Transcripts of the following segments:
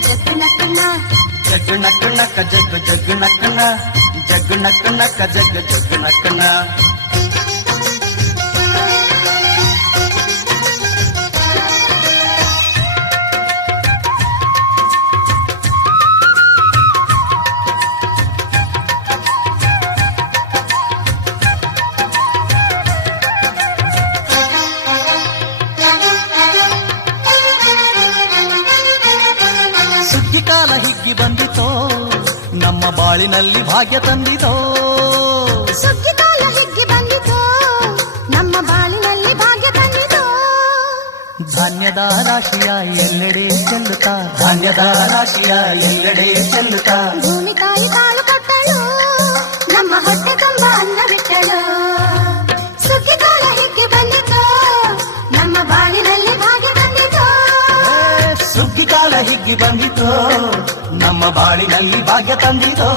ಜಗ್ ನಕ್ಕನ ಜಗ್ ನಕ್ ನಕ ಜಗ್ ಜಗ್ ನಕ್ಕನ ಜಗ್ ನಕ್ ನಕ ಜಗ್ ಜಗ್ ನಕ್ಕನ ಸುಗ್ಗಿ ಕಾಲ ಹಿಗ್ಗಿ ಬಂದಿತೋ ನಮ್ಮ ಬಾಳಿನಲ್ಲಿ ಭಾಗ್ಯ ತಂದಿತೋ ಸುಗ್ಗಿ ಕಾಲ ಹಿಗ್ಗಿ ಬಂದಿತೋ ನಮ್ಮ ಬಾಳಿನಲ್ಲಿ ಭಾಗ್ಯ ತಂದಿತೋ ಧಾನ್ಯದ ರಾಶಿಯ ಎಲ್ಲೆಡೆ ಚೆಲ್ಲುತ್ತಾ ಧಾನ್ಯದ ರಾಶಿಯ ಎಲ್ಲೆಡೆ ಚೆಲ್ಲುತ್ತಾ ಭೂಮಿ ತಾಯಿ ತಾಳು ಕೊಟ್ಟಳು ನಮ್ಮ ಹೊಟ್ಟೆ ತುಂಬ ಅನ್ನ ಬಿಟ್ಟಳು ಸುಗ್ಗಿ ಕಾಲ ಹಿಗ್ಗಿ ಬಂದಿತೋ ನಮ್ಮ ಬಾಳಿನಲ್ಲಿ ಭಾಗ್ಯ ತಂದಿತೋ ಸುಗ್ಗಿ ಕಾಲ ಹಿಗ್ಗಿ ಬಂದಿತೋ ನಮ್ಮ ಬಾಳಿನಲ್ಲಿ ಭಾಗ್ಯ ತಂದಿತೋ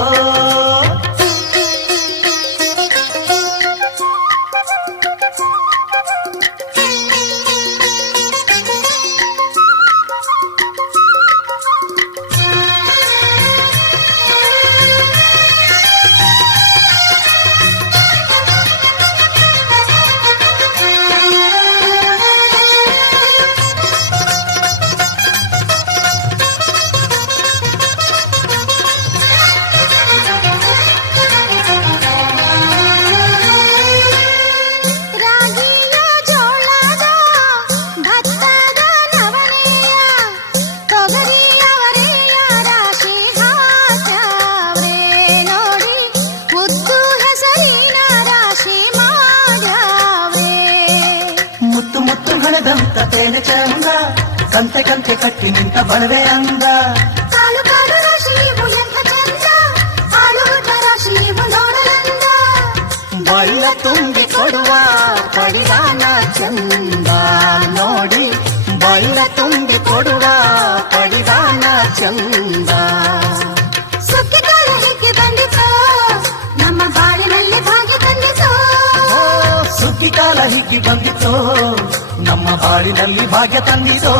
ತೇನೆ ಚಂದ ಕಂತೆ ಕಂತೆ ಕಟ್ಟಿ ನಿಂತ ಬಣವೆ ಅಂದ ಕಾಲು ಕಾಲು ರಾಶಿ ನೀವು ಎಂತ ಚಂದ ಆಳುವುದ ರಾಶಿ ನೀವು ನೋಡಲಂದ ಬಳ್ಳ ತುಂಬಿ ಕೊಡುವ ಪಡಿದಾನ ಚಂದ ನೋಡಿ ಬಳ್ಳ ತುಂಬಿ ಕೊಡುವ ಪಡಿದಾನ ಚಂದ ಸುಗ್ಗಿ ಕಾಲ ಹಿಗ್ಗಿ ಬಂದಿತೋ ನಮ್ಮ ಬಾಳಿನಲ್ಲಿ ಭಾಗ್ಯ ತಂದಿತೋ ಸುಗ್ಗಿ ಕಾಲ ಹಿಗ್ಗಿ ಬಂದಿತೋ ನಮ್ಮ ಬಾಳಿನಲ್ಲಿ ಭಾಗ್ಯ ತಂದಿತೋ